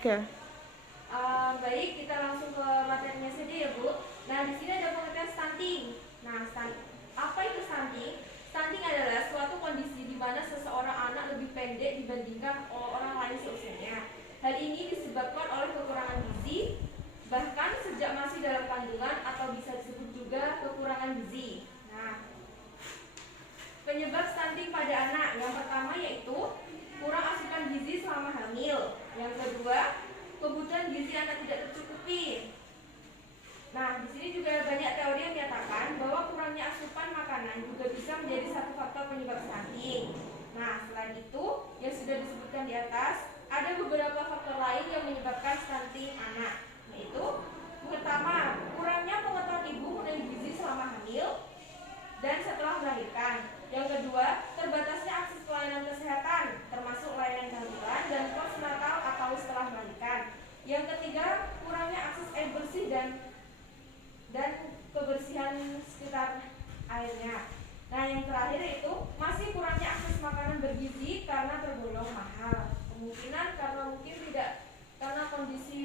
Oke. Baik, kita langsung ke materinya saja ya Bu. Nah, di sini ada pengertian stunting. Nah, apa itu stunting? Stunting adalah suatu kondisi di mana seseorang anak lebih pendek dibandingkan orang lain seusianya. Hal ini disebabkan oleh kekurangan gizi, bahkan sejak masih dalam kandungan, atau bisa disebut juga kekurangan gizi. Nah, penyebab stunting pada anak yang pertama yaitu kurang asupan gizi selama hamil. Yang kedua, kebutuhan gizi anak tidak tercukupi. Nah, di sini juga banyak teori yang menyatakan bahwa kurangnya asupan makanan juga bisa menjadi satu faktor penyebab stunting. Nah, selain itu, yang sudah disebutkan di atas, ada beberapa faktor lain yang menyebabkan stunting anak, yaitu pertama, kurangnya pengetahuan ibu mengenai gizi selama hamil dan setelah melahirkan. Yang kedua, terbatasnya akses pelayanan kesehatan, termasuk layanan kehamilan dan postnatal atau setelah melahirkan. Yang ketiga, kurangnya akses air bersih dan kebersihan sekitar airnya. Nah, yang terakhir itu masih kurangnya akses makanan bergizi karena tergolong mahal. Kemungkinan karena kondisi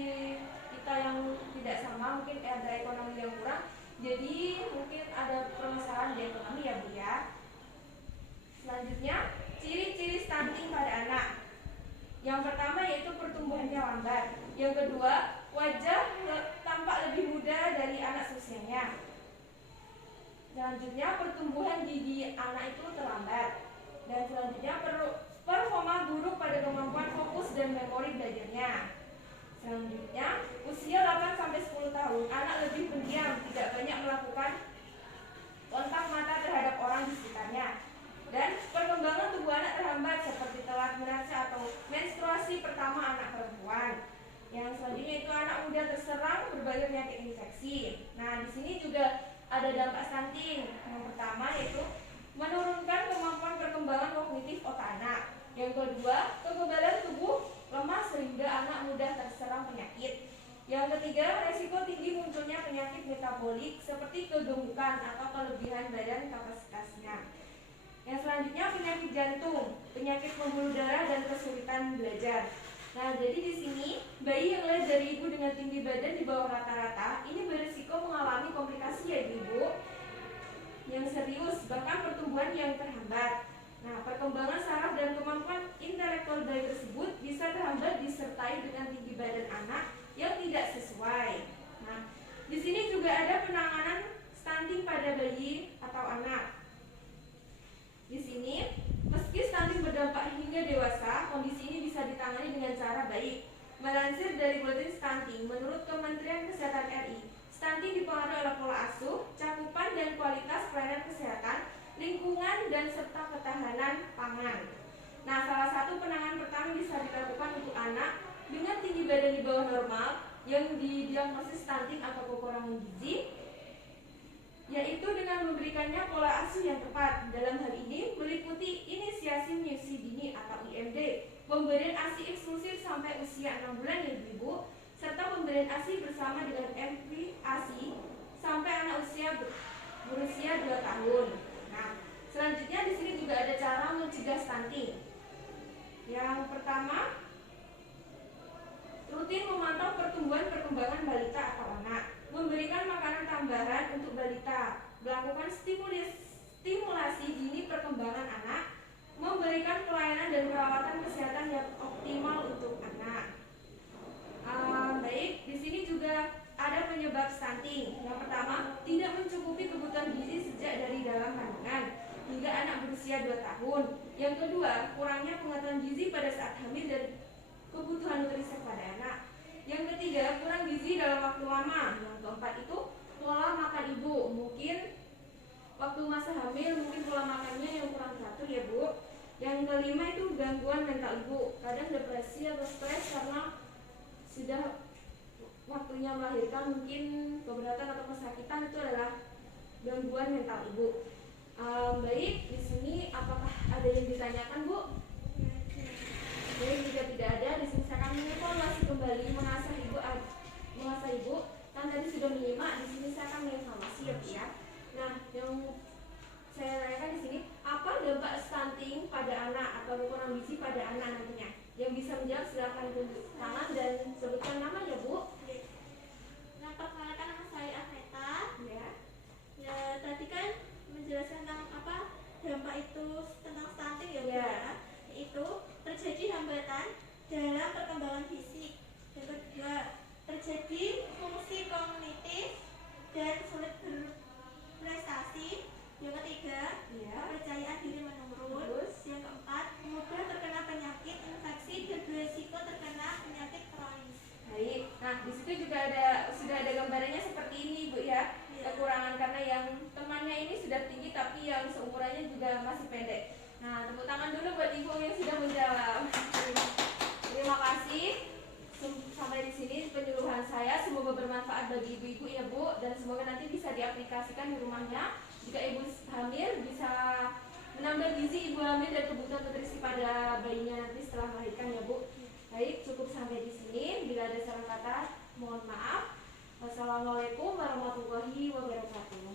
kita yang tidak sama, mungkin ada ekonomi yang kurang, jadi mungkin ada permasalahan di ekonomi ya Bu ya. Selanjutnya, ciri-ciri stunting pada anak. Yang pertama yaitu pertumbuhannya lambat. Yang kedua, wajah tampak lebih muda dari anak seusianya. Selanjutnya, pertumbuhan gigi anak itu terlambat. Dan selanjutnya, performa buruk pada kemampuan fokus dan memori belajarnya. Selanjutnya, usia 8-10 tahun, anak lebih pendiam, tidak banyak melakukan kontak mata terhadap orang di sekitarnya. Dan perkembangan tubuh anak terhambat seperti telat merasa atau menstruasi pertama anak perempuan. Yang selanjutnya itu anak muda terserang berbagai penyakit infeksi. Nah, di sini juga ada dampak stunting. Yang pertama yaitu menurunkan kemampuan perkembangan kognitif otak anak. Yang kedua, kekebalan tubuh lemah sehingga anak mudah terserang penyakit. Yang ketiga, resiko tinggi munculnya penyakit metabolik seperti kegemukan atau kelebihan badan kapasitasnya. Yang selanjutnya penyakit jantung, penyakit pembuluh darah dan kesulitan belajar. Nah, jadi di sini bayi yang lahir dari ibu dengan tinggi badan di bawah rata-rata ini berisiko mengalami komplikasi ya ibu yang serius, bahkan pertumbuhan yang terhambat. Nah, perkembangan saraf dan kemampuan intelektual bayi tersebut bisa terhambat disertai dengan tinggi badan anak yang tidak sesuai. Nah, di sini juga ada penanganan stunting pada bayi atau anak. Di sini, meski stunting berdampak hingga dewasa, kondisi ini bisa ditangani dengan cara baik. Melansir dari Buletin Stunting, menurut Kementerian Kesehatan RI, stunting dipengaruhi oleh pola asuh, cakupan dan kualitas pelayanan kesehatan, lingkungan, dan serta ketahanan pangan. Nah, salah satu penanganan pertama bisa dilakukan untuk anak dengan tinggi badan di bawah normal yang didiagnosis stunting atau kekurangan gizi, yaitu dengan memberikannya pola asuh yang tepat. Dalam hal ini meliputi inisiasi menyusui dini atau IMD, pemberian ASI eksklusif sampai usia 6 bulan ya ibu, serta pemberian ASI bersama dengan MV ASI sampai anak berusia 2 tahun. Nah, selanjutnya di sini juga ada cara mencegah stunting. Yang pertama, rutin memantau perkembangan balita atau anak, memberikan makanan tambahan untuk balita, melakukan stimulasi dini perkembangan anak, memberikan pelayanan dan perawatan kesehatan yang optimal untuk anak. Baik, di sini juga ada penyebab stunting. Yang pertama, tidak mencukupi kebutuhan gizi sejak dari dalam kandungan hingga anak berusia 2 tahun. Yang kedua, kurangnya pengetahuan gizi pada saat hamil dan kebutuhan nutrisi pada anak. Yang ketiga, kurang gizi dalam waktu lama. Yang keempat itu pola makan ibu, mungkin waktu masa hamil mungkin pola makannya yang kurang teratur ya Bu. Yang kelima itu gangguan mental ibu, kadang depresi atau stres karena sudah waktunya melahirkan, mungkin keberatan atau kesakitan, itu adalah gangguan mental ibu. Baik, di sini apakah ada yang ditanyakan Bu? Baik, jika tidak ada, di sini saya akan mengevaluasi kembali mengasah ibu. Kan tadi sudah menyimak, di sini saya akan mengevaluasi ya Bu ya. Nah, yang saya tanyakan di sini, apa dampak stunting pada anak atau kurang gizi pada anak nantinya? Yang bisa menjawab silakan tunjuk tangan dan sebutkan nama ya Bu. Nah, perkenalkan nama saya Agneta. Ya. Ya, tadi kan menjelaskan tentang apa dampak itu tentang stunting ya Bu Ya. ya. Yaitu terjadi hambatan dalam perkembangan fisik. Yang kedua, terjadi fungsi kognitif dan sulit berprestasi. Yang ketiga, Ya. kepercayaan diri menurun. Terus? Yang keempat, mudah terkena penyakit infeksi dan beresiko terkena penyakit kronis. Baik. Nah, di situ juga sudah ada gambarannya seperti ini, Bu ya. Iya. Kekurangan karena yang temannya ini sudah tinggi tapi yang seumurannya juga masih pendek. Nah, tepuk tangan dulu buat Ibu yang sudah menjawab. Terima kasih. Sampai di sini penyuluhan saya. Semoga bermanfaat bagi ibu-ibu ya Bu, dan semoga nanti bisa diaplikasikan di rumahnya. Jika ibu hamil bisa menambah gizi ibu hamil dan kebutuhan nutrisi pada bayinya nanti setelah melahirkan ya Bu. Baik, cukup sampai di sini. Bila ada salah kata, mohon maaf. Wassalamualaikum warahmatullahi wabarakatuh.